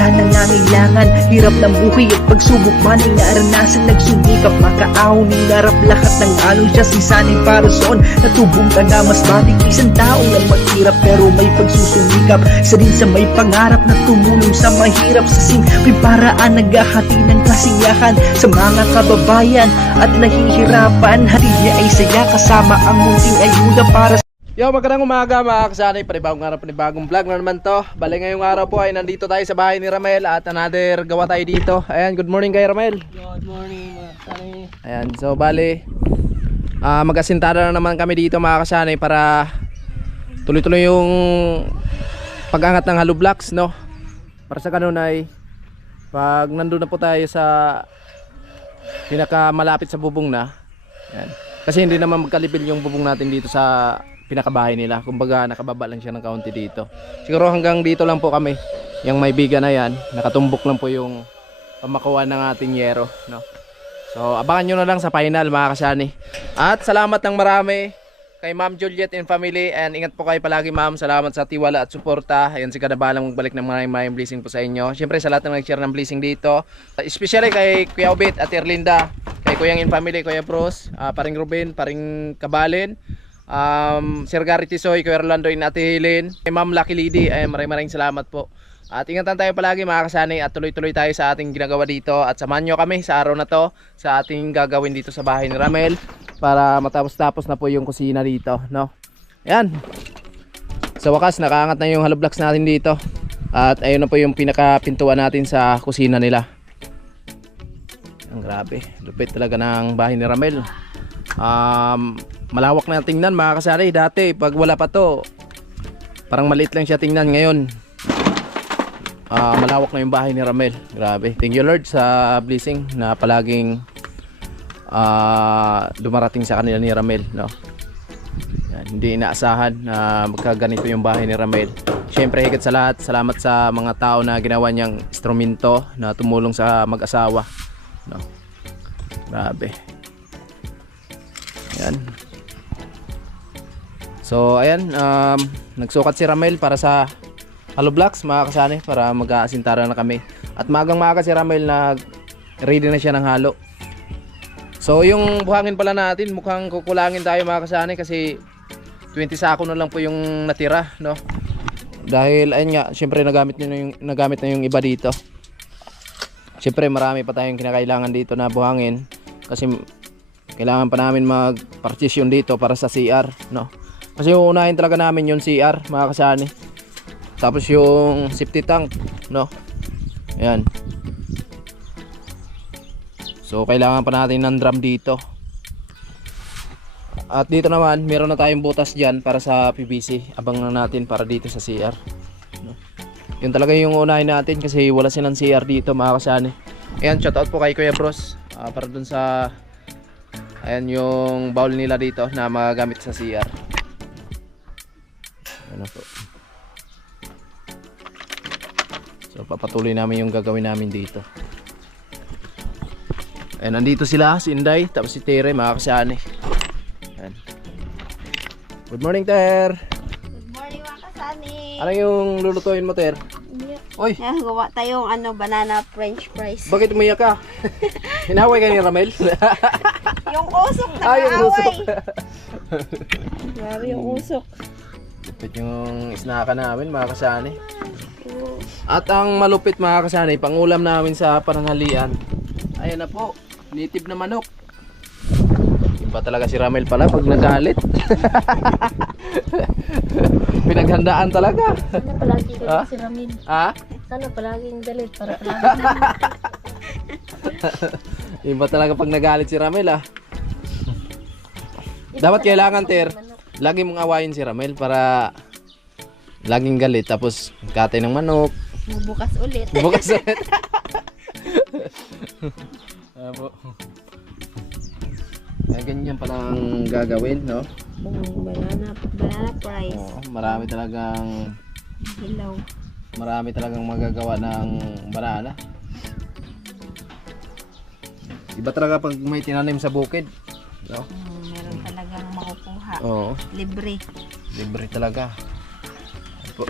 sa nangangailangan. Hirap ng buhay at pagsubok man ay naranasan. Nagsumikap makaahon, hinarap lahat ng alon siya sisanay para soon. Natubong ka na mas matik, isang taong lang maghirap pero may pagsusumikap. Isa din sa may pangarap na tumulong sa mahirap. Sa simpleng paraan naghahati ng kasiyahan sa mga kababayan at nahihirapan. Hatid niya ay saya kasama ang munting ayuda para sa... Yo, magandang umaga mga kasanay, panibagong araw, panibagong vlog na naman to. Bali ngayong araw po ay nandito tayo sa bahay ni Ramel at another gawa tayo dito. Ayan, good morning kay Ramel. Good morning mga kasanay. Ayan, so bali mag-asintada na naman kami dito mga kasanay para tuloy-tuloy yung pag-angat ng hollow blocks, no? Para sa ganun ay pag nandun na po tayo sa pinakamalapit sa bubong na, ayan. Kasi hindi naman magkalipil yung bubong natin dito sa pinakabahay nila. Kumbaga nakababa lang siya ng kaunti dito. Siguro hanggang dito lang po kami. Yung may biga na yan, nakatumbok lang po yung pamakuan ng ating yero, no? So abangan nyo na lang sa final mga kasani. At salamat ng marami kay Ma'am Juliet and family. And ingat po kayo palagi ma'am. Salamat sa tiwala at suporta. Ayan, si Kadabalang magbalik ng maraming blessing po sa inyo. Siyempre sa lahat ng nag-share ng blessing dito, especially kay Kuya Obit at Erlinda, kay Kuyang in family, Kuya Bros, paring Ruben, paring Kabalin, Sir Gary Tisoy, Kuya Orlando in Ate Helen, kay Ma'am Lucky Lady. Ay maraming salamat po. At ingatan tayo palagi mga kasanay at tuloy-tuloy tayo sa ating ginagawa dito. At samahan nyo kami sa araw na to sa ating gagawin dito sa bahay ni Ramel para matapos-tapos na po yung kusina dito, no? Ayan. Sa wakas nakaangat na yung hollow blocks natin dito. At ayun na po yung pinakapintuan natin sa kusina nila. Ang grabe, lupit talaga ng bahay ni Ramel. Malawak na tingnan mga kasanay. Dati pag wala pa to, parang maliit lang siya tingnan. Ngayon malawak na yung bahay ni Ramel. Grabe, thank you Lord sa blessing na palaging dumarating sa kanila ni Ramel, no? Yan, hindi inaasahan na magkaganito yung bahay ni Ramel. Siyempre higit sa lahat, salamat sa mga tao na ginawa niyang instrumento na tumulong sa mag-asawa, no? Grabe. Yan. So ayan, nagsukat si Ramel para sa hollow blocks mga kasani, para mag-aasintara na kami. At magang-maga si Ramel na ready na siya ng halo. So yung buhangin pala natin, mukhang kukulangin tayo mga kasani kasi 20 sako na lang po yung natira, no? Dahil ayun nga, syempre nagamit na yung iba dito. Syempre marami pa tayong kinakailangan dito na buhangin kasi kailangan pa namin mag-partition dito para sa CR, no? Kasi uunahin talaga namin yung CR mga kasani. Tapos yung safety tank, no? Ayan. So kailangan pa natin ng drum dito. At dito naman meron na tayong butas dyan para sa PVC. Abang na natin para dito sa CR, no? Yun talaga yung unahin natin kasi wala silang CR dito mga kasani. Ayan, shoutout po kay Kuya Bros, para dun sa ayan yung bowl nila dito na magagamit sa CR. Ano po. So papatuloy namin yung gagawin namin dito. Ayan, nandito sila, si Inday, tapos si Tere mga kasani. Ayan. Good morning Ter. Good morning mga kasani. Ano yung lulutuin mo Ter? Oy, Yan, gawa tayong banana french fries. bakit umiyak ka? Hinaway ka ni Ramel? Yung usok na Yung usok. Grabe yung usok. Lupit yung isnaka namin mga kasani. At ang malupit mga kasani, pangulam namin sa pananghalian, ayan na po, native na manok. Iba talaga si Ramel pala pag nagalit. Pinaghandaan talaga. Sana palagi galit si Ramil. Ha? Sana palaging galit para Iba talaga pag nagalit si Ramel, ah. Dapat kailangan Ter, lagi mong awayin si Ramel para laging galit tapos katay ng manok. Bukas ulit. Bukas ulit. Apo. Ganyan pala ang gagawin, no? Banana fries. Oo, marami talagang Hilaw. magagawa ng banana. Iba talaga pag may tinanim sa bukid, no? Meron talagang makukuha. Oo, Libre. libre talaga. Apo.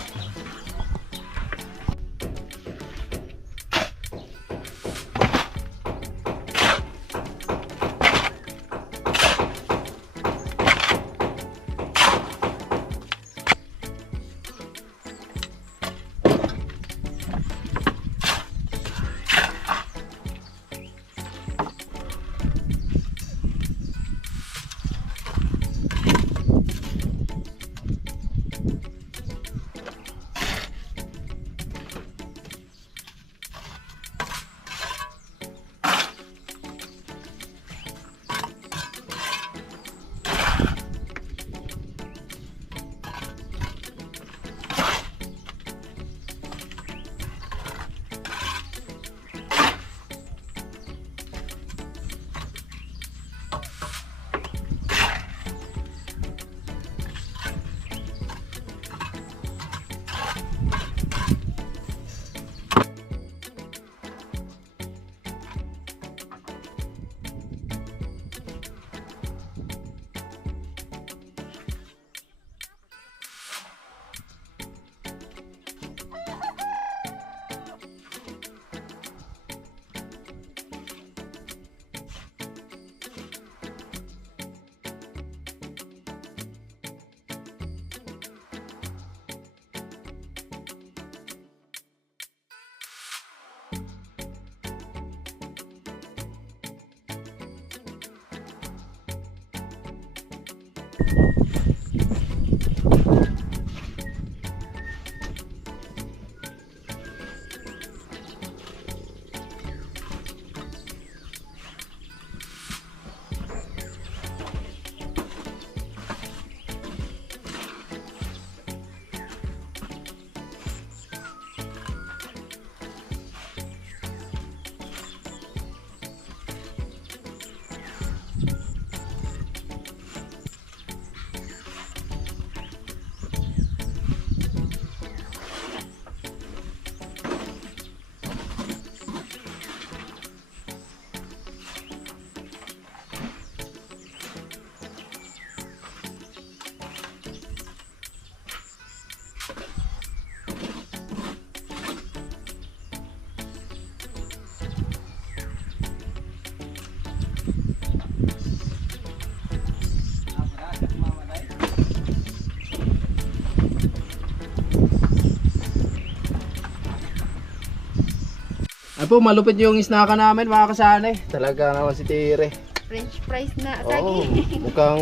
Ay po, malupit yung isnaka namin mga kasanay. Talaga naman si Tire. French fries na Oo, sagi. mukhang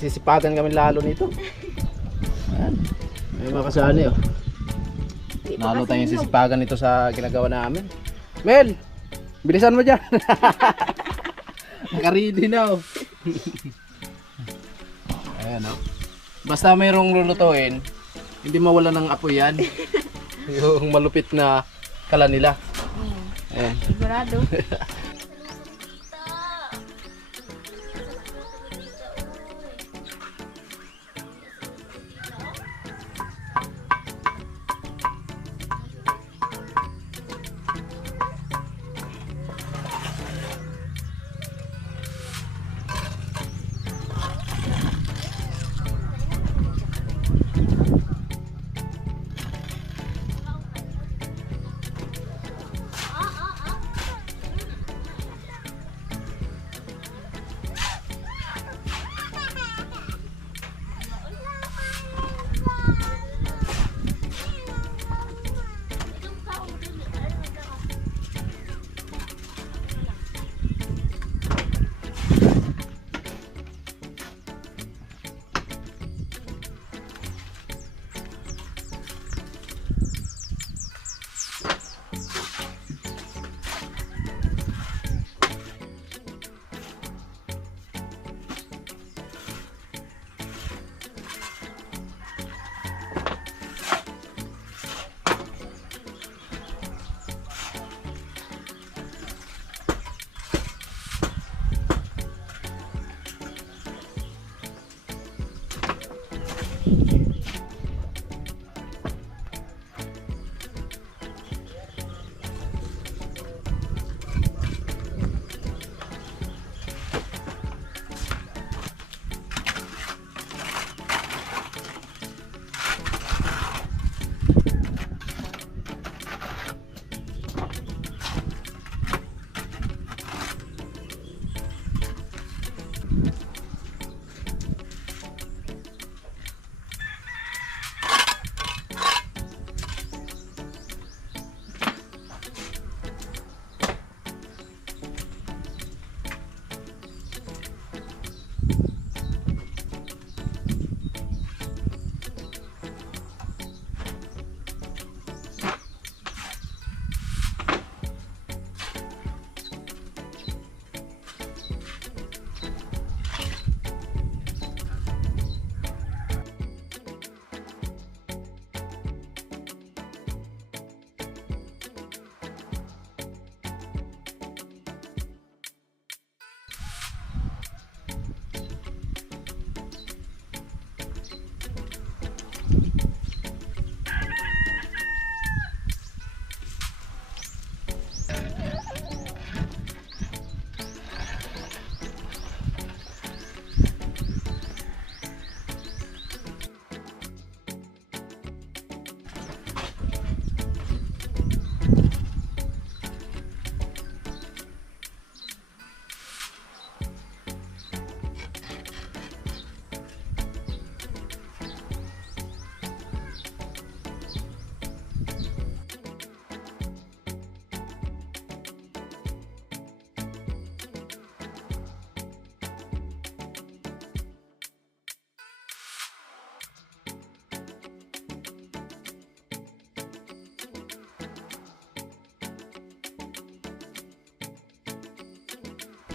sisipatan kami lalo nito. Ayan. Ay mga kasanay oh. Lalo tayong sisipagan nito sa ginagawa namin. Mel! Bilisan mo dyan! Nakaready na oh. Ayan oh. Basta mayroong lulutuin, hindi mawala ng apoy yan. Yung malupit na kala nila. Ayan. Sigurado.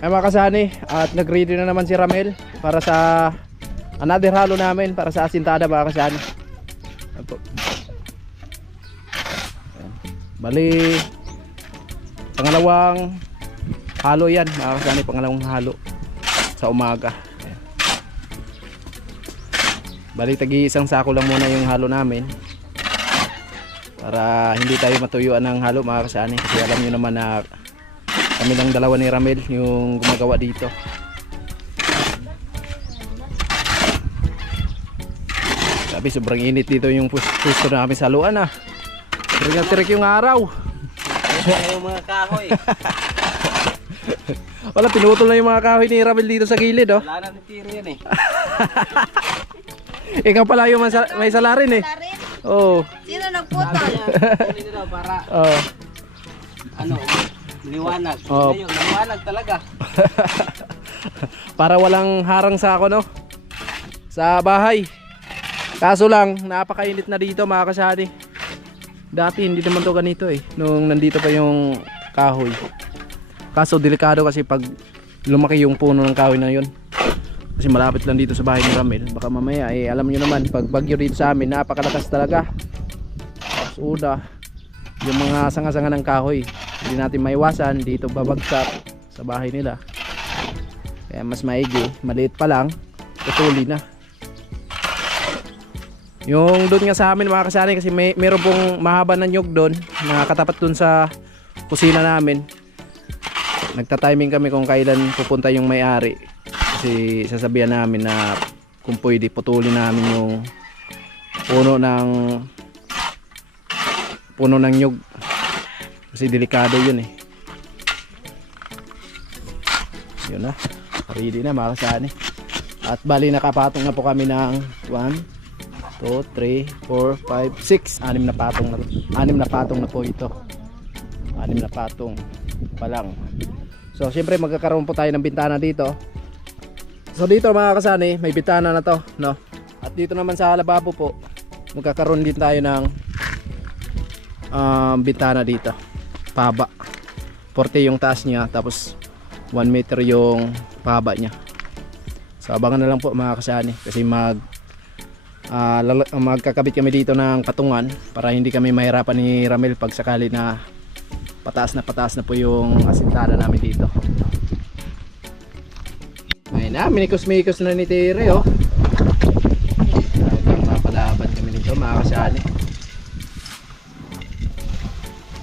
Ay mga kasani, at nag-ready na naman si Ramel para sa another halo namin para sa asintada mga kasani. Ayan po. Ayan. Bali pangalawang halo yan mga kasani, pangalawang halo sa umaga. Ayan. Bali tagi isang sako lang muna yung halo namin para hindi tayo matuyuan ng halo mga kasani, kasi alam nyo naman na kami lang dalawa ni Ramel yung gumagawa dito. Sabi sobrang init dito yung pwesto namin sa haluan ah. Tirik na tirik yung araw. Yung mga kahoy. Wala, pinutol na yung mga kahoy ni Ramel dito sa gilid oh. Wala na tiro yan eh. Ikaw pala yung may salarin eh. Larin? Oo. Sino nagputol? Kunin nila para Oh. ano, liwanag. Oh. Ayun, liwanag talaga. Para walang harang sa ako no. Sa bahay. Kaso lang, napakainit na dito mga kasani. Dati hindi naman to ganito eh. Nung nandito pa yung kahoy. Kaso delikado kasi pag lumaki yung puno ng kahoy na yun. Kasi malapit lang dito sa bahay ni Ramel. Baka mamaya eh, alam nyo naman, pag bagyo dito sa amin, napakalakas talaga. Tapos una, yung mga sanga-sanga ng kahoy, hindi natin maiwasan, dito babagsak sa bahay nila. Kaya mas maigi, maliit pa lang, tutuli na. Yung doon nga sa amin mga kasani, kasi meron pong mahaba na nyug doon, na katapat doon sa kusina namin. Nagta-timing kami kung kailan pupunta yung may-ari. Kasi sasabihan namin na kung pwede putulin namin yung puno ng nyug. Kasi delikado yun eh. Yun na. Ready na mga kasani. At bali nakapatong na po kami ng 1, 2, 3, 4, 5, 6. 6 na patong na. 6 na patong na po ito. 6 na patong pa lang. So syempre magkakaroon po tayo ng bintana dito. So dito mga kasani, may bintana na to, no? At dito naman sa lababo po, magkakaroon din tayo ng bintana dito. Pahaba. 40 yung taas niya, tapos 1 meter yung pahaba niya. So abangan na lang po mga kasani, kasi magkakabit kami dito ng patungan para hindi kami mahirapan ni Ramel pag sakali na pataas na po yung asintada namin dito. Ayun na, minikos-mikos na ni Tere oh. Mapalaban kami nito mga kasani.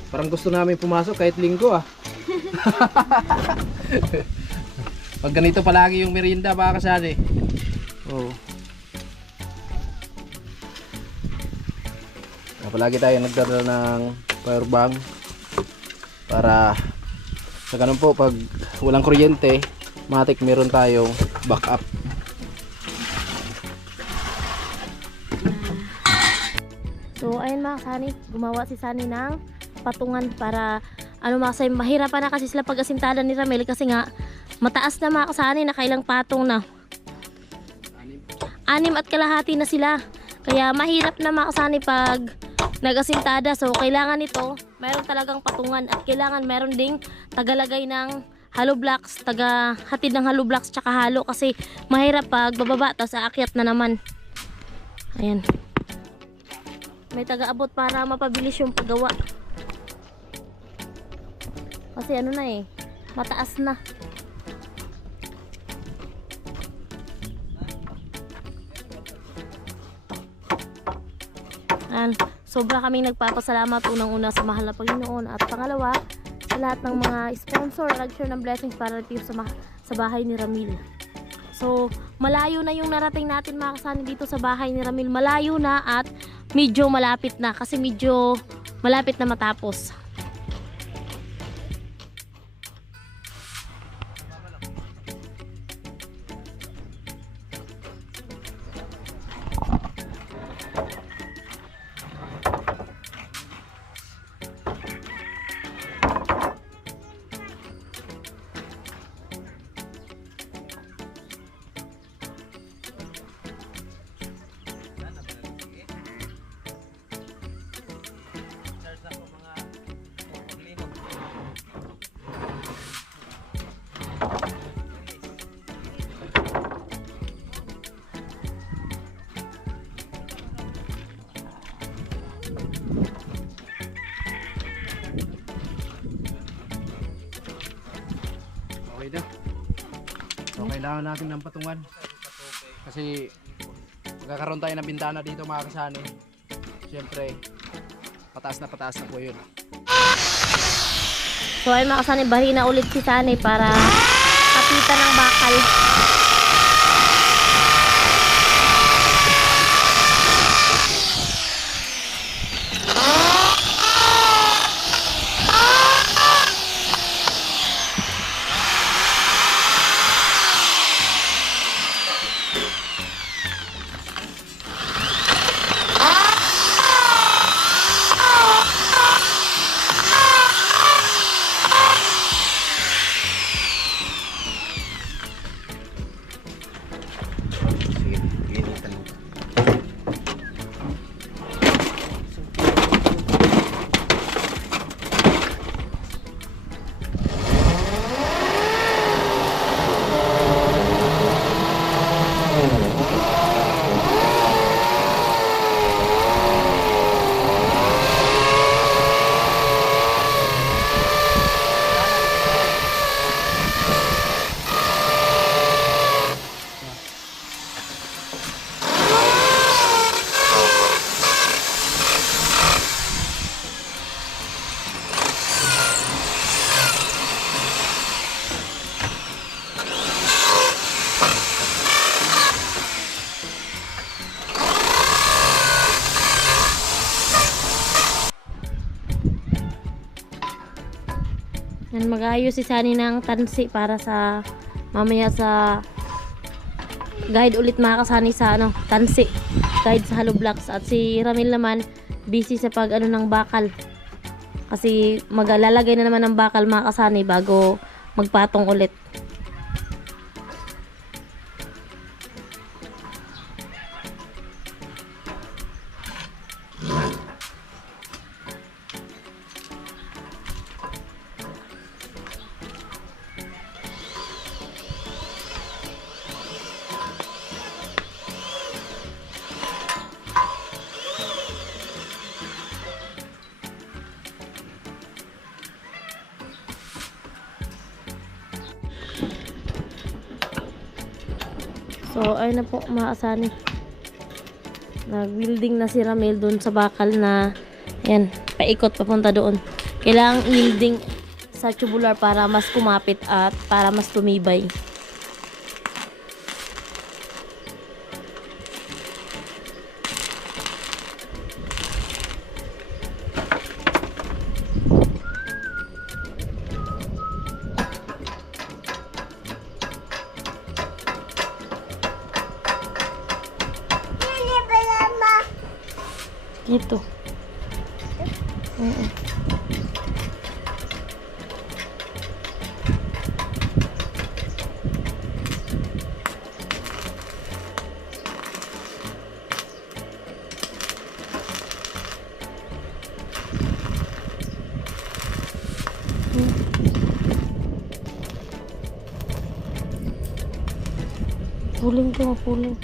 Parang gusto namin pumasok kahit linggo ah. Pag ganito palagi yung merienda mga kasani. Oh. Palagi tayo nagdadala ng power bank para sa ganun po pag walang kuryente, matik meron tayong backup. So ayun mga kasani, gumawa si Sunny ng patungan para makasay, mahirapan na kasi sila pag-asintada ni Ramel kasi nga mataas na mga kasani, nakailang patong na. 6.5 na sila. Kaya mahirap na mga kasani pag nag-asintada. So kailangan ito, mayroon talagang patungan at kailangan mayroon ding tagalagay ng hollow blocks, taga-hatid ng hollow blocks tsaka halo kasi mahirap pag bababa tapos aakyat na naman. Ayan. May taga-abot para mapabilis yung paggawa. Kasi ano na eh, mataas na. Ayan. Sobra kaming nagpapasalamat unang-una sa mahal na Panginoon at pangalawa sa lahat ng mga sponsor na nag-share ng blessings para review sa bahay ni Ramil. So, malayo na yung narating natin mga kasani dito sa bahay ni Ramil. Malayo na at medyo malapit na kasi medyo malapit na matapos. Kailangan natin ng patungan. Kasi magkakaroon tayo ng bintana dito mga kasani. Siyempre, pataas na po yun. So ay mga kasani, bari na ulit si Sani para kapitan ng bakal. Yan, mag-aayos si Sani ng tansi para sa mamaya sa guide ulit mga kasani sa tansi guide sa hollow blocks. At si Ramil naman busy sa pag ng bakal, kasi maglalagay na naman ng bakal mga kasani bago magpatong ulit. So, ayun na po mga kasani. Nag-welding na si Ramil doon sa bakal na, ayan, paikot papunta doon. Kailangang welding sa tubular para mas kumapit at para mas tumibay. Dito. Puling to, puling.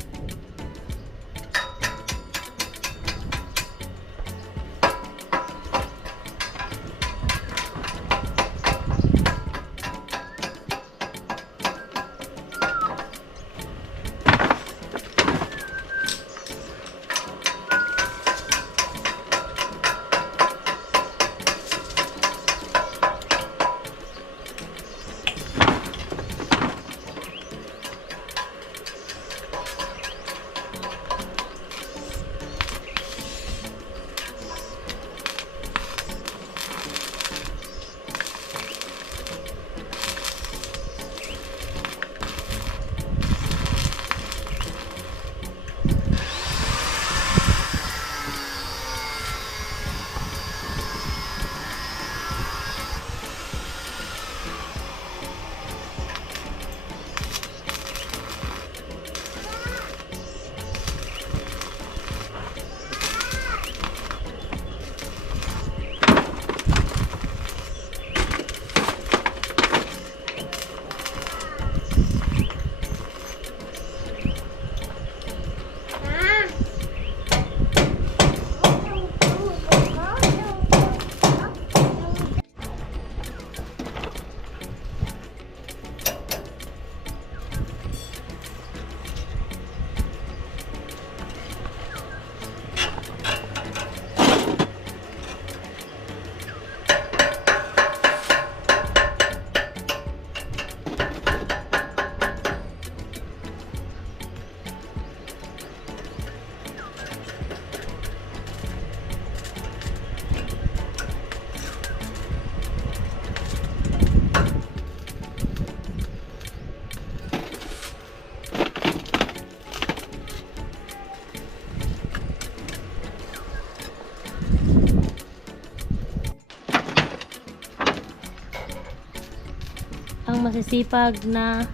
masisipag na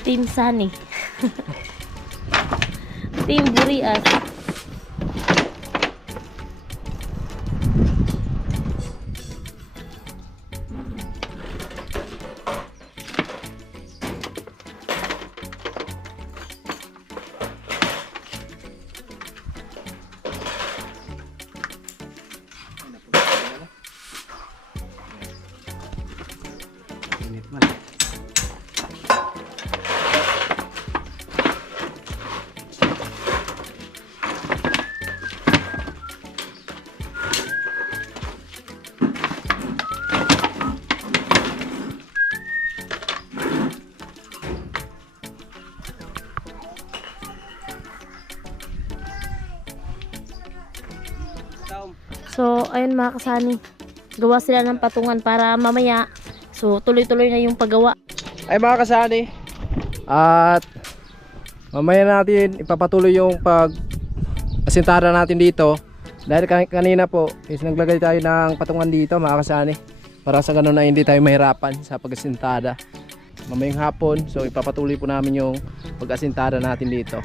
Team Sunny. Team Burias. So, ayun mga kasani. Gawa sila ng patungan para mamaya. So, tuloy-tuloy na yung paggawa. Ay mga kasani, at mamaya natin ipapatuloy yung asintada natin dito. Dahil kanina po is naglagay tayo ng patungan dito mga kasani, para sa ganun na hindi tayo mahirapan sa pag-asintada mamayang hapon. So ipapatuloy po namin yung pag-asintada natin dito.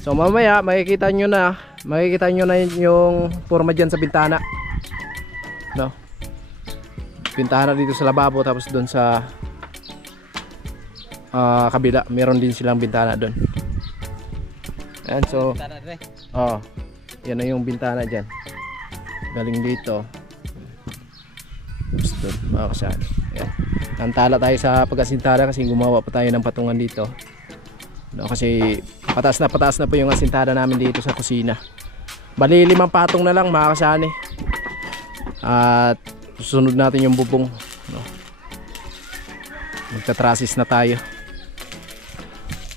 So mamaya makikita nyo na yung forma dyan sa bintana, no? Bintana dito sa lababo, tapos doon sa kabila meron din silang bintana doon. Ayan, so yan na yung bintana dyan, galing dito tapos doon mga kasali. Ayan, nantala tayo sa pag-asintada kasi gumawa pa tayo ng patungan dito, no? Kasi pataas na po yung asintada namin dito sa kusina. Bali 5 patong na lang mga kasani, at susunod natin yung bubong, no? Magtatrasis na tayo.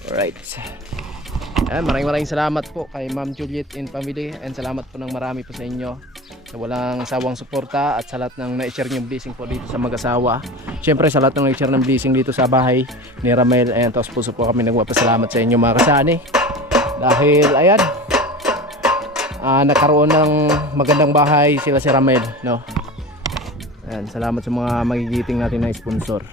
Alright. Maraming salamat po kay Ma'am Juliet and family, and salamat po ng marami po sa inyo sa walang sawang suporta, at sa lahat ng na-share yung blessing po dito sa mag-asawa. Siyempre sa lahat ng na-share ng blessing dito sa bahay ni Ramel, and taos puso po kami nagpapasalamat sa inyo mga kasani, dahil ayan, nagkaroon ng magandang bahay sila si Ramel, no? Ayan, salamat sa mga magigiting natin na sponsor.